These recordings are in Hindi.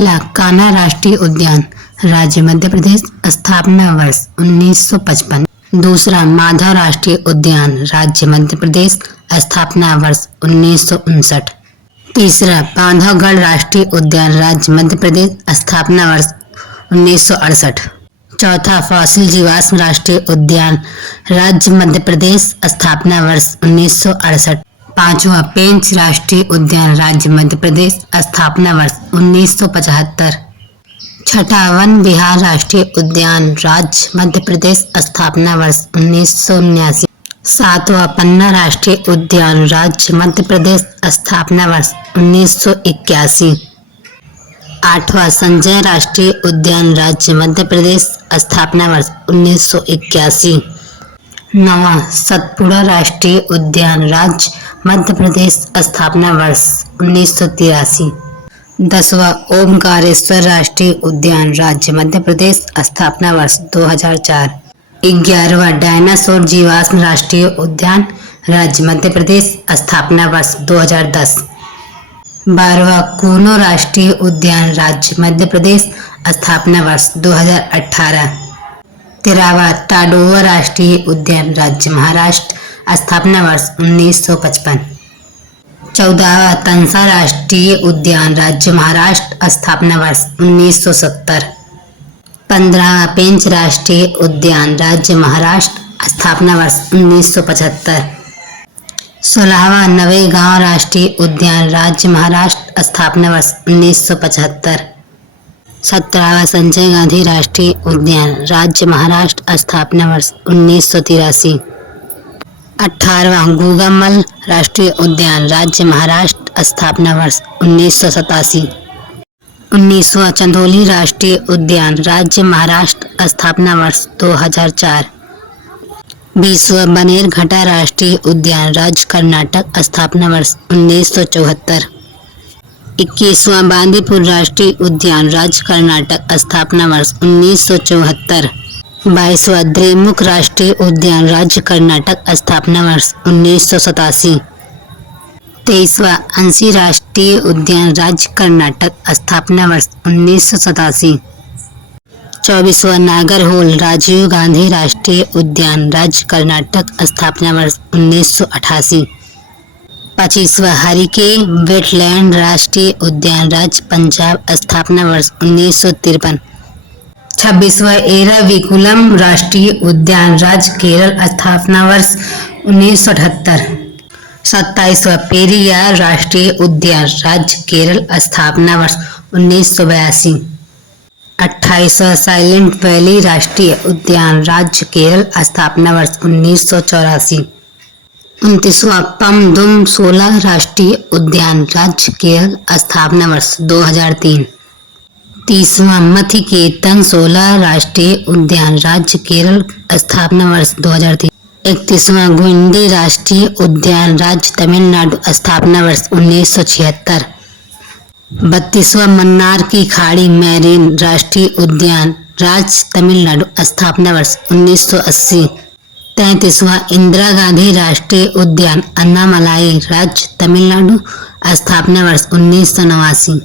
पहला कान्हा राष्ट्रीय उद्यान राज्य मध्य प्रदेश, स्थापना वर्ष 1955। दूसरा माधव राष्ट्रीय उद्यान राज्य मध्य प्रदेश, स्थापना वर्ष 1959। तीसरा बांधवगढ़ राष्ट्रीय उद्यान राज्य मध्य प्रदेश, स्थापना वर्ष 1968। चौथा फॉसिल जीवाश्म राष्ट्रीय उद्यान राज्य मध्य प्रदेश, स्थापना वर्ष 1968। पांचवा पेंच राष्ट्रीय उद्यान राज्य मध्य प्रदेश, स्थापना वर्ष 1975। छठा वन विहार राष्ट्रीय उद्यान राज्य मध्य प्रदेश, स्थापना वर्ष 1979। सातवां पन्ना राष्ट्रीय उद्यान राज्य मध्य प्रदेश, स्थापना वर्ष 1981। आठवां संजय राष्ट्रीय उद्यान राज्य मध्य प्रदेश, स्थापना वर्ष 1981। नौवां सतपुड़ा राष्ट्रीय उद्यान राज्य मध्य प्रदेश, स्थापना वर्ष 1983। 10वां ओमकारेश्वर राष्ट्रीय उद्यान राज्य मध्य प्रदेश, स्थापना वर्ष 2004। 11वां डायनासोर जीवाश्म राष्ट्रीय उद्यान राज्य मध्य प्रदेश, स्थापना वर्ष 2010। 12वां कूनो राष्ट्रीय उद्यान राज्य मध्य प्रदेश, स्थापना वर्ष 2018। 13वां टाडोवा राष्ट्रीय उद्यान राज्य महाराष्ट्र, स्थापना वर्ष 1955। 14वां तंसा राष्ट्रीय उद्यान राज्य महाराष्ट्र, स्थापना वर्ष 1970। 15वां पेंच राष्ट्रीय उद्यान राज्य महाराष्ट्र, स्थापना वर्ष 1975। 16वां नवेगांव राष्ट्रीय उद्यान राज्य महाराष्ट्र, स्थापना वर्ष 1975। 17वां संजय गांधी राष्ट्रीय उद्यान राज्य महाराष्ट्र, स्थापना वर्ष 1983। 18वां गूगामल राष्ट्रीय उद्यान राज्य महाराष्ट्र, स्थापना वर्ष 1987। 19वां चंदौली राष्ट्रीय उद्यान राज्य महाराष्ट्र, स्थापना वर्ष 2004। 20वां बनेरघट्टा राष्ट्रीय उद्यान राज्य कर्नाटक, स्थापना वर्ष 1974। 21वां बांदीपुर राष्ट्रीय उद्यान राज्य कर्नाटक, स्थापना वर्ष 1974। 22वां द्रेमुख राष्ट्रीय उद्यान राज्य कर्नाटक, स्थापना वर्ष 1987। 23वां अंशी राष्ट्रीय उद्यान राज्य कर्नाटक, स्थापना वर्ष 1987। 24वां नागरहोल राजीव गांधी राष्ट्रीय उद्यान राज्य कर्नाटक, स्थापना वर्ष 1988। 25वां हरिके वेटलैंड राष्ट्रीय उद्यान राज्य पंजाब, स्थापना वर्ष 1953। 26वां एराविकुलम राष्ट्रीय उद्यान राज्य केरल, स्थापना वर्ष 1978। 27वां पेरियार राष्ट्रीय उद्यान राज्य केरल, स्थापना वर्ष 1982। 28वां साइलेंट वैली राष्ट्रीय उद्यान राज्य केरल, स्थापना वर्ष 1984। 29वां पमदुम 16 राष्ट्रीय उद्यान राज्य केरल, स्थापना वर्ष 2003। 30वां मथिकेतन 16 राष्ट्रीय उद्यान राज्य केरल, स्थापना वर्ष 2003। 31वां गुंडी राष्ट्रीय उद्यान राज्य तमिलनाडु, स्थापना वर्ष 1976। 32वां मन्नार की खाड़ी मैरीन राष्ट्रीय उद्यान राज्य तमिलनाडु, स्थापना वर्ष 1980। 33वां इंदिरा गांधी राष्ट्रीय उद्यान अन्नामलाई राज्य तमिलनाडु, स्थापना वर्ष 1989।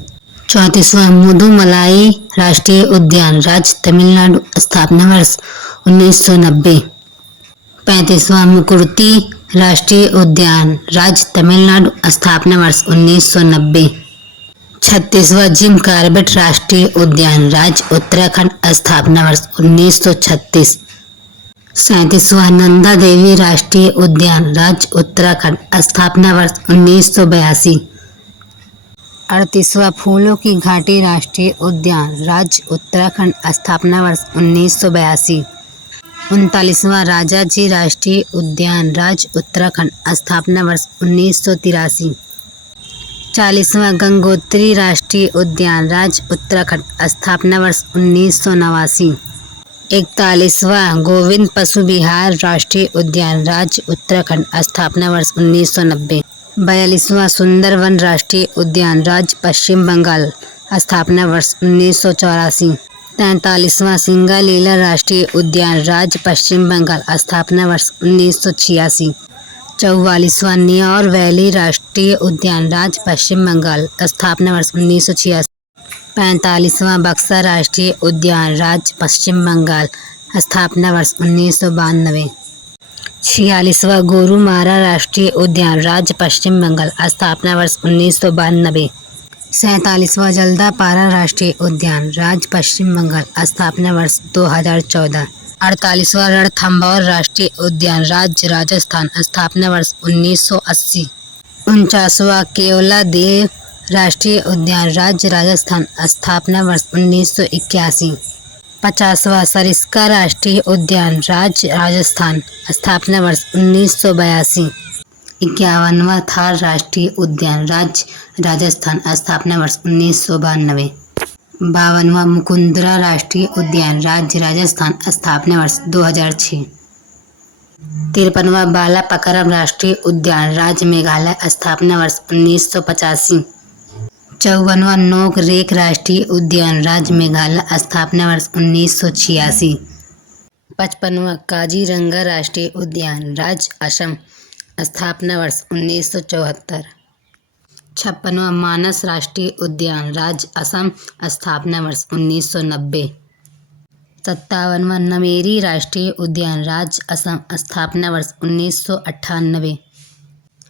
34वां मुदुमलाई राष्ट्रीय उद्यान राज्य तमिलनाडु, स्थापना वर्ष 1990। 35वां मुकुर्ती राष्ट्रीय उद्यान राज्य तमिलनाडु, स्थापना वर्ष 1990। 36वां जिम कॉर्बेट राष्ट्रीय उद्यान राज्य उत्तराखंड, स्थापना वर्ष 1936। 37वां नंदा देवी राष्ट्रीय उद्यान राज्य उत्तराखंड, स्थापना वर्ष 1982। 38वां फूलों की घाटी राष्ट्रीय उद्यान राज्य उत्तराखंड, स्थापना वर्ष 1982। 39वां राजाजी राष्ट्रीय उद्यान राज्य उत्तराखंड, स्थापना वर्ष 1983। 40वां गंगोत्री राष्ट्रीय उद्यान राज्य उत्तराखंड, स्थापना वर्ष 1989। 41वां गोविंद पशु विहार राष्ट्रीय उद्यान राज्य उत्तराखंड, स्थापना वर्ष 1990। 42वां सुंदरवन राष्ट्रीय उद्यान राज्य पश्चिम बंगाल, स्थापना वर्ष 1984। 43वां सिंगालीला राष्ट्रीय उद्यान राज्य पश्चिम बंगाल, स्थापना वर्ष 1986। 44वां न्योर वैली राष्ट्रीय उद्यान राज्य पश्चिम बंगाल, स्थापना वर्ष 1986। 45वां बक्सर राष्ट्रीय उद्यान राज्य पश्चिम बंगाल, स्थापना वर्ष 1992। 46वां गोरुमारा राष्ट्रीय उद्यान राज्य पश्चिम बंगाल, स्थापना वर्ष 1992। 47वां जल्दापारा राष्ट्रीय उद्यान राज्य पश्चिम बंगाल, स्थापना वर्ष 2014। 48वां रणथंभौर राष्ट्रीय उद्यान राज्य राजस्थान, स्थापना वर्ष 1980। 49वां केवलादेव राष्ट्रीय उद्यान राज्य राजस्थान, स्थापना वर्ष 1981। 50वां सरिस्का राष्ट्रीय उद्यान राज्य राजस्थान, स्थापना वर्ष 1982। 51वां थार राष्ट्रीय उद्यान राज्य राजस्थान, स्थापना वर्ष 1992। 52वां मुकुंदरा राष्ट्रीय उद्यान राज्य राजस्थान, स्थापना वर्ष 2006। 53वां बालापकरम राष्ट्रीय उद्यान राज्य मेघालय, स्थापना वर्ष 1985। 54वां नोक रेक राष्ट्रीय उद्यान राज्य मेघालय, स्थापना वर्ष 1986। 55वां काजीरंगा राष्ट्रीय उद्यान राज्य असम, स्थापना वर्ष 1974। 56वां मानस राष्ट्रीय उद्यान राज्य असम, स्थापना वर्ष 1990। 57वां नमेरी राष्ट्रीय उद्यान राज्य असम, स्थापना वर्ष 1998।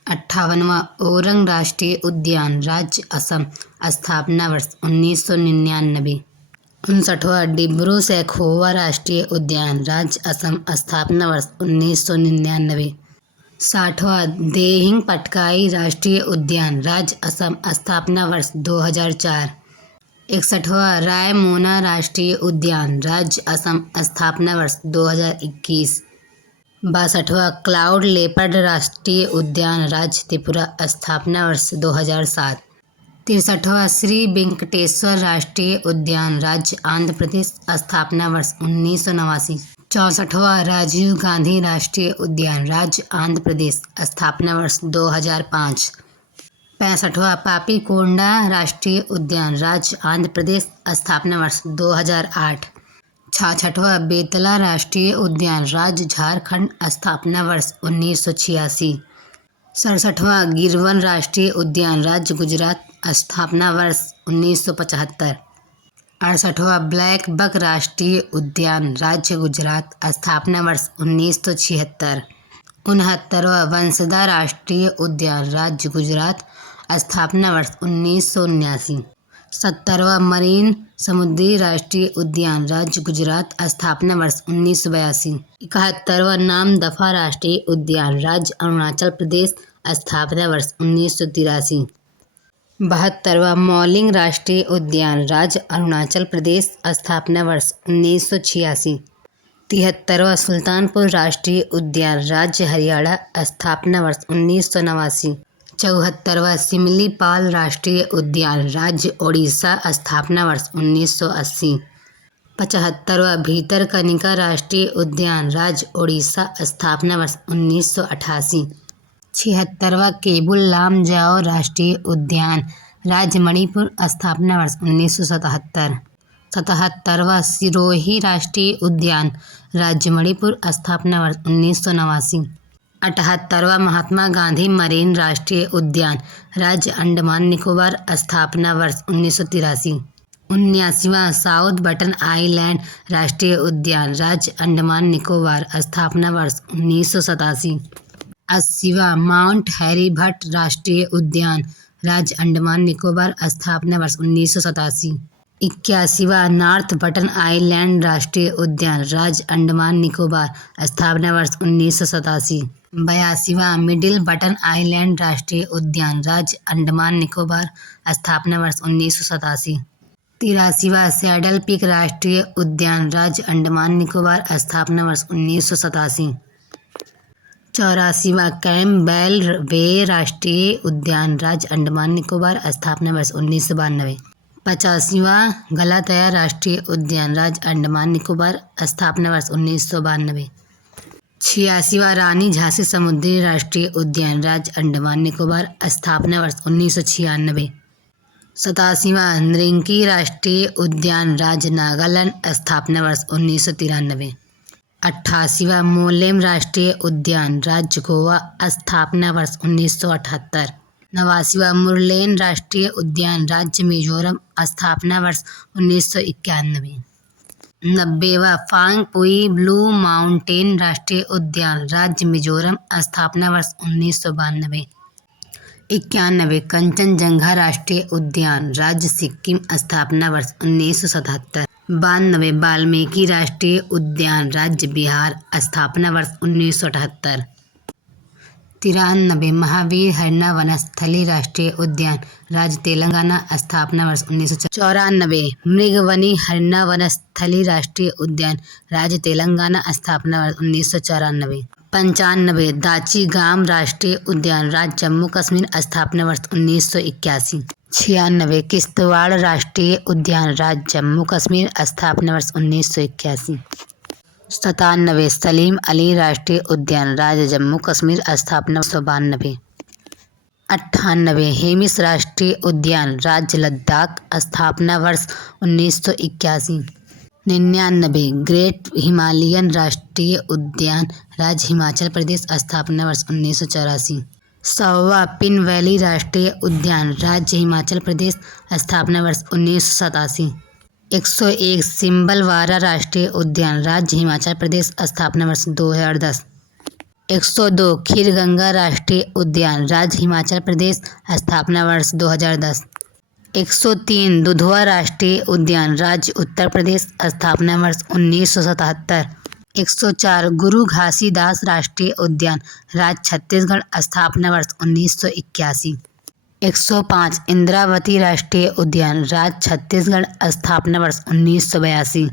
58वां ओरंग राष्ट्रीय उद्यान राज्य असम, स्थापना वर्ष 1999। 59वां डिब्रू सैखोवा राष्ट्रीय उद्यान राज्य असम, स्थापना वर्ष 1999। 60वां देहिंग पटकाई राष्ट्रीय उद्यान राज्य असम, स्थापना वर्ष 2004। 61वां रायमोना राष्ट्रीय उद्यान राज्य असम, स्थापना वर्ष 2021। 62वां क्लाउड लेपर्ड राष्ट्रीय उद्यान राज्य त्रिपुरा, स्थापना वर्ष 2007। 63वां श्री वेंकटेश्वर राष्ट्रीय उद्यान राज्य आंध्र प्रदेश, स्थापना वर्ष 1989। 64वां राजीव गांधी राष्ट्रीय उद्यान राज्य आंध्र प्रदेश, स्थापना वर्ष 2005। 65वां पापीकोंडा राष्ट्रीय उद्यान राज्य आंध्र प्रदेश, स्थापना वर्ष 2008। 66वां बेतला राष्ट्रीय उद्यान राज्य झारखंड, स्थापना वर्ष 1986। 67वां गिरवन राष्ट्रीय उद्यान राज्य गुजरात, स्थापना वर्ष 1975। 68वां ब्लैक बक राष्ट्रीय उद्यान राज्य गुजरात, स्थापना वर्ष 1976। 69वां वंसदा राष्ट्रीय उद्यान राज्य गुजरात, स्थापना वर्ष 1979। 70वां मरीन समुद्री राष्ट्रीय उद्यान राज्य गुजरात, स्थापना वर्ष 1982। 71वां नामदफा राष्ट्रीय उद्यान राज्य अरुणाचल प्रदेश, स्थापना वर्ष 1983। 72वां मौलिंग राष्ट्रीय उद्यान राज्य अरुणाचल प्रदेश, स्थापना वर्ष 1986। 73वां सुल्तानपुर राष्ट्रीय उद्यान राज्य हरियाणा, स्थापना वर्ष 1989। 74वां सिमलीपाल राष्ट्रीय उद्यान राज्य ओडिशा, स्थापना वर्ष 1980। 75वां भीतरकनिका राष्ट्रीय उद्यान राज्य ओडिशा, स्थापना वर्ष 1988। 76वां केबुल लामजाओ राष्ट्रीय उद्यान राज्य मणिपुर, स्थापना वर्ष 1977। 77वां सिरोही राष्ट्रीय उद्यान राज्य मणिपुर, स्थापना वर्ष 1989। 78वां महात्मा गांधी मरीन राष्ट्रीय उद्यान राज्य अंडमान निकोबार, स्थापना वर्ष 1983। 79वां साउथ बटन आइलैंड राष्ट्रीय उद्यान राज्य अंडमान निकोबार, स्थापना वर्ष 1987। 80वां माउंट हैरी भट्ट राष्ट्रीय उद्यान राज्य अंडमान निकोबार, स्थापना वर्ष 1987। 81वां नॉर्थ बटन आइलैंड राष्ट्रीय उद्यान राज्य अंडमान निकोबार, स्थापना वर्ष 1987। 82वां मिडिल बटन आइलैंड राष्ट्रीय उद्यान राज्य अंडमान निकोबार, स्थापना वर्ष 1987। 83वां सैडल पीक राष्ट्रीय उद्यान राज्य अंडमान निकोबार, स्थापना वर्ष 1987। 84वां कैम्पबेल बे राष्ट्रीय उद्यान राज्य अंडमान निकोबार, स्थापना वर्ष 1992। 85वां गलातया राष्ट्रीय उद्यान राज्य अंडमान निकोबार, स्थापना वर्ष 1992। 86वां रानी झांसी समुद्री राष्ट्रीय उद्यान राज्य अंडमान निकोबार, स्थापना वर्ष 1996। 87वां नृंकी राष्ट्रीय उद्यान राज्य नागालैंड, स्थापना वर्ष 1993। 88वां मोलेम राष्ट्रीय उद्यान राज्य गोवा, स्थापना वर्ष 1978। 89वां मुरलेन राष्ट्रीय उद्यान राज्य मिजोरम स्थापना वर्ष 1991। 90वां फांगपुई ब्लू माउंटेन राष्ट्रीय उद्यान राज्य मिजोरम स्थापना वर्ष 1992। 91 कंचनजंगा राष्ट्रीय उद्यान राज्य सिक्किम स्थापना वर्ष 1977। 92 वाल्मीकि राष्ट्रीय उद्यान राज्य बिहार स्थापना वर्ष 1978। 93 महावीर हरिना वनस्थली राष्ट्रीय उद्यान राज्य तेलंगाना स्थापना वर्ष 1994। मृगवनी हरिना वनस्थली राष्ट्रीय उद्यान राज्य तेलंगाना स्थापना वर्ष 1994। 95 दाची-गाम राष्ट्रीय उद्यान राज्य जम्मू कश्मीर स्थापना वर्ष 1981। 96 किश्तवाड़ राष्ट्रीय उद्यान राज्य जम्मू कश्मीर स्थापना वर्ष 1981। 97 सलीम अली राष्ट्रीय उद्यान राज्य जम्मू कश्मीर स्थापना 1992। 98 हेमिस राष्ट्रीय उद्यान राज्य लद्दाख स्थापना वर्ष 1981। 99 ग्रेट हिमालयन राष्ट्रीय उद्यान राज्य हिमाचल प्रदेश स्थापना वर्ष 1984। 100वां पिन वैली राष्ट्रीय उद्यान राज्य हिमाचल प्रदेश स्थापना वर्ष 1987। 101 सिम्बलवारा राष्ट्रीय उद्यान राज्य हिमाचल प्रदेश स्थापना वर्ष 2010। 102 खीरगंगा राष्ट्रीय उद्यान राज्य हिमाचल प्रदेश स्थापना वर्ष 2010। 103 दुधवा राष्ट्रीय उद्यान राज्य उत्तर प्रदेश स्थापना वर्ष 1977। 104 गुरु घासीदास राष्ट्रीय उद्यान राज्य छत्तीसगढ़ स्थापना वर्ष 1981। 105 इंद्रावती राष्ट्रीय उद्यान राज्य छत्तीसगढ़ स्थापना वर्ष 1982।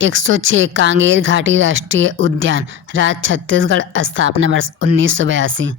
106 कांगेर घाटी राष्ट्रीय उद्यान राज्य छत्तीसगढ़ स्थापना वर्ष 1982।